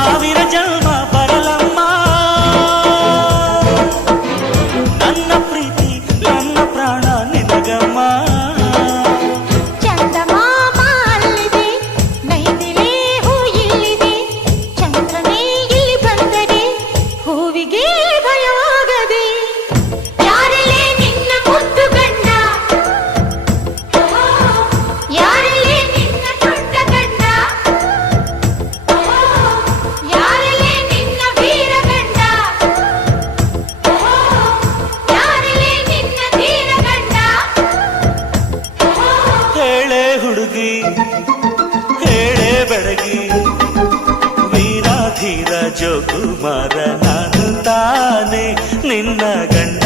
ಸಾವಿರ ಜನ್ಮ ಬರಲಮ್ಮ ನನ್ನ ಪ್ರೀತಿ ನನ್ನ ಪ್ರಾಣ ನಿನಗಮ್ಮ. ಚಂದಮಾಮ ಅಲ್ಲಿದೆ, ನೈದಿಲೆ ಹೂ ಇಲ್ಲಿದೆ, ಚಂದ್ರನೇ ಇಲ್ಲಿ ಬಂದರೆ ಹೂವಿಗೆ ಭಯವಾಗದೆ. ಯಾರಲ್ಲೇ ನಿನ್ನ ಮುದ್ದು ಗಂಡ, ಯಾರಲ್ಲೇ ನಿನ್ನ ದೊಡ್ಡ ಗಂಡ, ಯಾರಲ್ಲೇ ನಿನ್ನ ವೀರ ಗಂಡ, ಯಾರಲ್ಲೇ ನಿನ್ನ ಧೀರ ಗಂಡ. ಹೇಳೆ ಹುಡುಗಿ ಹೇಳೆ ಬೆಡಗಿ, ವೀರಾಧೀರ ಜೋಕುಮಾರ ನಾನು ತಾನೆ ನಿನ್ನ ಗಂಡ.